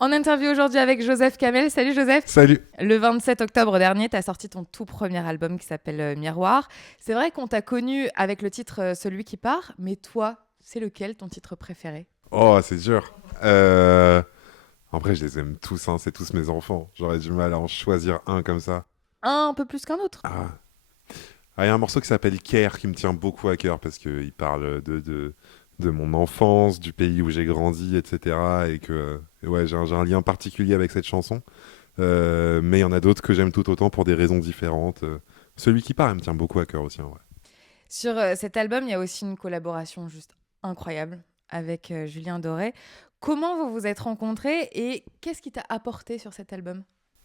En interview aujourd'hui avec Joseph Kamel. Salut Joseph. Salut. Le 27 octobre dernier, tu as sorti ton tout premier album qui s'appelle Miroir. C'est vrai qu'on t'a connu avec le titre Celui qui part, mais toi, c'est lequel ton titre préféré ? Oh, c'est dur. En vrai, je les aime tous, hein, c'est tous mes enfants. J'aurais du mal à en choisir un comme ça. Un peu plus qu'un autre. Il y a un morceau qui s'appelle Care qui me tient beaucoup à cœur parce qu'il parle de mon enfance, du pays où j'ai grandi, etc. Et que ouais, j'ai un lien particulier avec cette chanson. Mais il y en a d'autres que j'aime tout autant pour des raisons différentes. Celui qui part, il me tient beaucoup à cœur aussi. En vrai. Sur cet album, il y a aussi une collaboration juste incroyable avec Julien Doré. Comment vous vous êtes rencontrés et qu'est-ce qui t'a apporté sur cet album ?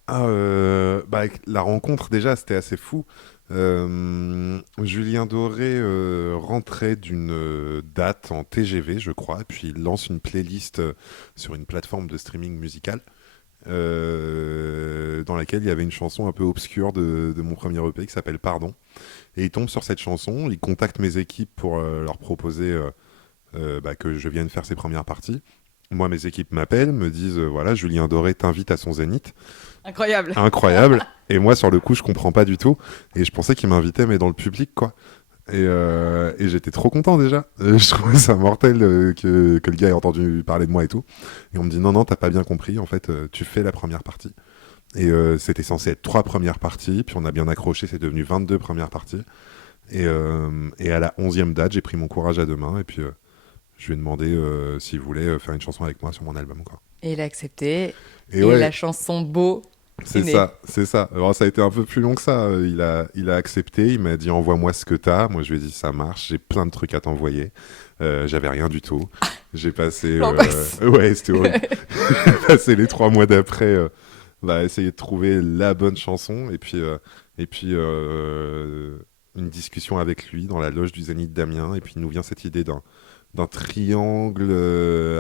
La rencontre, déjà, c'était assez fou. Julien Doré rentrait d'une date en TGV, je crois, et puis il lance une playlist sur une plateforme de streaming musical dans laquelle il y avait une chanson un peu obscure de mon premier EP qui s'appelle Pardon. Et il tombe sur cette chanson, il contacte mes équipes pour leur proposer que je vienne faire ses premières parties. Moi, mes équipes m'appellent, me disent voilà, Julien Doré t'invite à son Zénith. Incroyable. Et moi, sur le coup, je comprends pas du tout. Et je pensais qu'il m'invitait, mais dans le public, quoi. Et j'étais trop content déjà. Je trouvais ça mortel que le gars ait entendu parler de moi et tout. Et on me dit non, t'as pas bien compris. En fait, tu fais la première partie. Et c'était censé être 3 premières parties. Puis on a bien accroché, c'est devenu 22 premières parties. Et à la 11e date, j'ai pris mon courage à deux mains. Et puis je lui ai demandé s'il voulait faire une chanson avec moi sur mon album, quoi. Et il a accepté. Et ouais, la chanson Beau. c'est ça. Alors ça a été un peu plus long que ça. Il a accepté, il m'a dit envoie-moi ce que t'as. Moi je lui ai dit ça marche, j'ai plein de trucs à t'envoyer. J'avais rien du tout. J'ai passé... ouais, c'était horrible. J'ai passé les 3 mois d'après essayer de trouver la bonne chanson. Et puis une discussion avec lui dans la loge du Zénith d'Amiens. Et puis il nous vient cette idée d'un triangle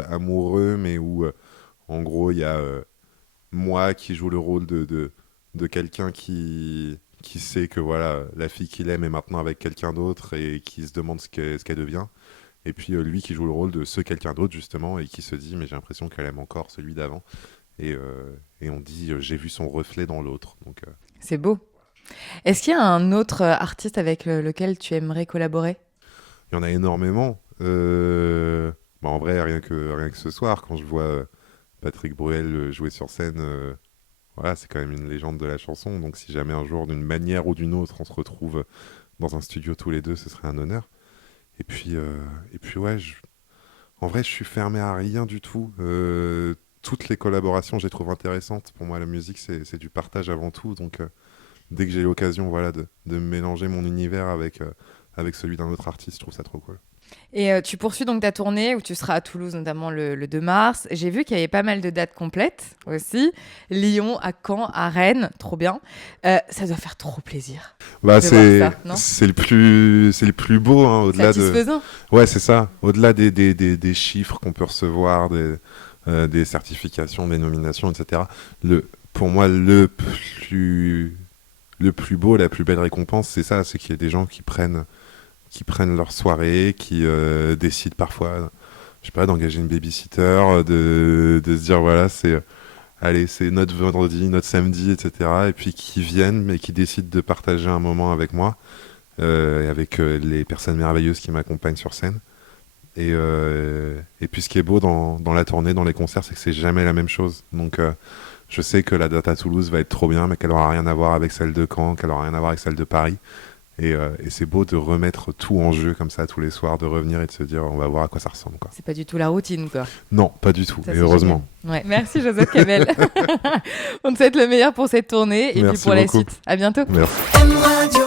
amoureux, mais où en gros il y a moi qui joue le rôle de quelqu'un qui sait que voilà, la fille qu'il aime est maintenant avec quelqu'un d'autre et qui se demande ce qu'elle devient. Et puis lui qui joue le rôle de ce quelqu'un d'autre justement et qui se dit mais j'ai l'impression qu'elle aime encore celui d'avant. Et on dit j'ai vu son reflet dans l'autre. Donc, c'est beau. Est-ce qu'il y a un autre artiste avec lequel tu aimerais collaborer ? Il y en a énormément. En vrai, rien que ce soir, quand je vois Patrick Bruel jouer sur scène, voilà, c'est quand même une légende de la chanson. Donc si jamais un jour, d'une manière ou d'une autre, on se retrouve dans un studio tous les deux, ce serait un honneur. Et puis ouais, en vrai, je suis fermé à rien du tout. Toutes les collaborations, je les trouve intéressantes. Pour moi, la musique, c'est du partage avant tout. Donc dès que j'ai l'occasion de mélanger mon univers avec celui d'un autre artiste, je trouve ça trop cool. Et tu poursuis donc ta tournée où tu seras à Toulouse notamment le 2 mars. J'ai vu qu'il y avait pas mal de dates complètes aussi. Lyon, à Caen, à Rennes, trop bien. Ça doit faire trop plaisir. C'est le plus beau, hein, au-delà satisfaisant. Ouais, c'est ça. Au-delà des chiffres qu'on peut recevoir, des certifications, des nominations, etc. Pour moi, le plus beau, la plus belle récompense, c'est ça, c'est qu'il y ait des gens qui prennent leur soirée, qui décident parfois, je sais pas, d'engager une babysitter, de se dire voilà, c'est notre vendredi, notre samedi, etc. Et puis qui viennent, mais qui décident de partager un moment avec moi, et avec les personnes merveilleuses qui m'accompagnent sur scène. Et puis ce qui est beau dans la tournée, dans les concerts, c'est que c'est jamais la même chose. Donc je sais que la date à Toulouse va être trop bien, mais qu'elle aura rien à voir avec celle de Caen, qu'elle aura rien à voir avec celle de Paris. Et c'est beau de remettre tout en jeu comme ça tous les soirs, de revenir et de se dire on va voir à quoi ça ressemble, quoi. C'est pas du tout la routine, quoi. Non, pas du tout, ça, et heureusement. Ouais. Merci Joseph Kamel. On te souhaite le meilleur pour cette tournée et puis pour la suite. À bientôt. Merci.